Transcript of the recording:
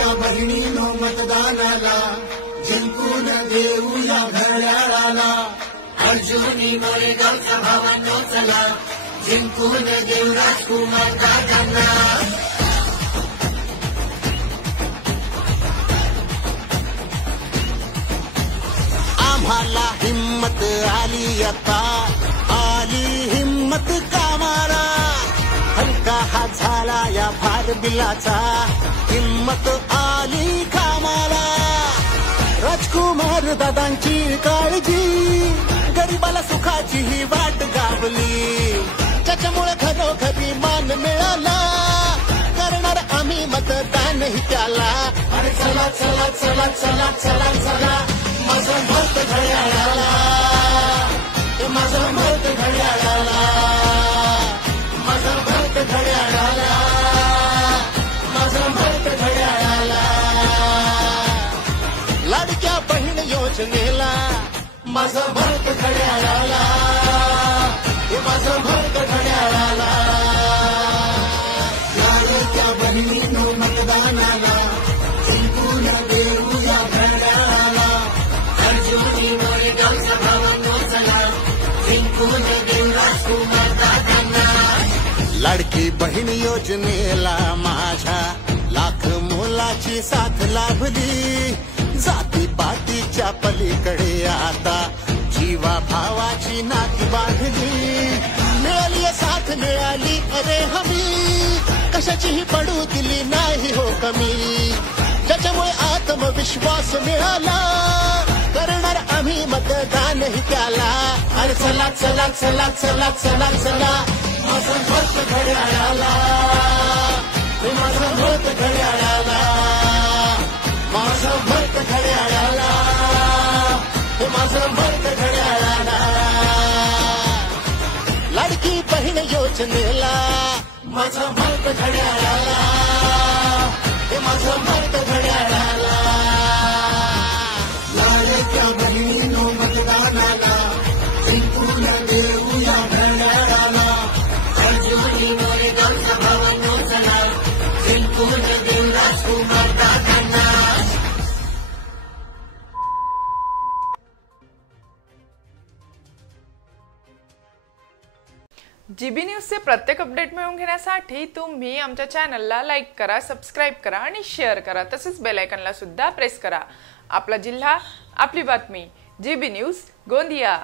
लाडक्या बहिणीनो मतदानाला जिंकून देऊया घड्याळाला अर्जुनी मोरेगावचा भावांनो चला जिंकून देऊ राजकुमार दादांना आम्हाला हिम्मत आली आता आली हिम्मत कामाला हलका हा झाला या भार बिलाचा हिम्मत आली कामाला राजकुमार दादांची काळजी गरीबाला सुखाची ही वाट गावली त्याच्यामुळे घरोघरी मान मिळाला करणार आम्ही मतदानही त्याला अरे चला चला चला चला चला चला माझं मत घड्याळाला माझं मत घड्याळाला माझं मत घड्याळाला माझं मत घड्याळाला लाडक्या बहीण योजनेला माझं मत घड्याळाला माझं मत घड्याळाला लाडक्या बहिणीनो मतदानाला जिंकून देऊया घड्याळाला अर्जुनी मोरेगावचा भावांनो चला जिंकून देऊ राजकुमार दादांना लाडकी बहीण योजनेला माझ्या लाख मोलाची साथ लाभली जाती पातीच्या पलीकडे आता जीवा भावाची नाती बांधली मिळाली साथ मिळाली अरे हमी कशाचीही पडू दिली नाही हो कमी त्याच्यामुळे आत्मविश्वास मिळाला करणार आम्ही मतदानही त्याला अरे चला चला चला चला चला चला माझं मत घड्याळाला माझं मत घड्याळाला माझं मत घड्याळाला माझं मत घड्याळाला लाडकी बहीण योजनेला माझं मत घड्याळाला माझं मत घड्याळाला लाडक्या बहिणीनो मतदानाला जिंकून देऊया घड्याळाला अर्जुनी मोरेगावचा भावांनो चला जिंकून देऊ राजकुमार दादांना जीबी न्यूजचे प्रत्येक अपडेट मिळवून घेण्यासाठी तुम्ही आमच्या चॅनलला लाईक करा, सबस्क्राइब करा आणि शेअर करा. तसेच बेल आयकॉनला सुद्धा प्रेस करा. आपला जिल्हा आपली बातमी. GB news Gondia.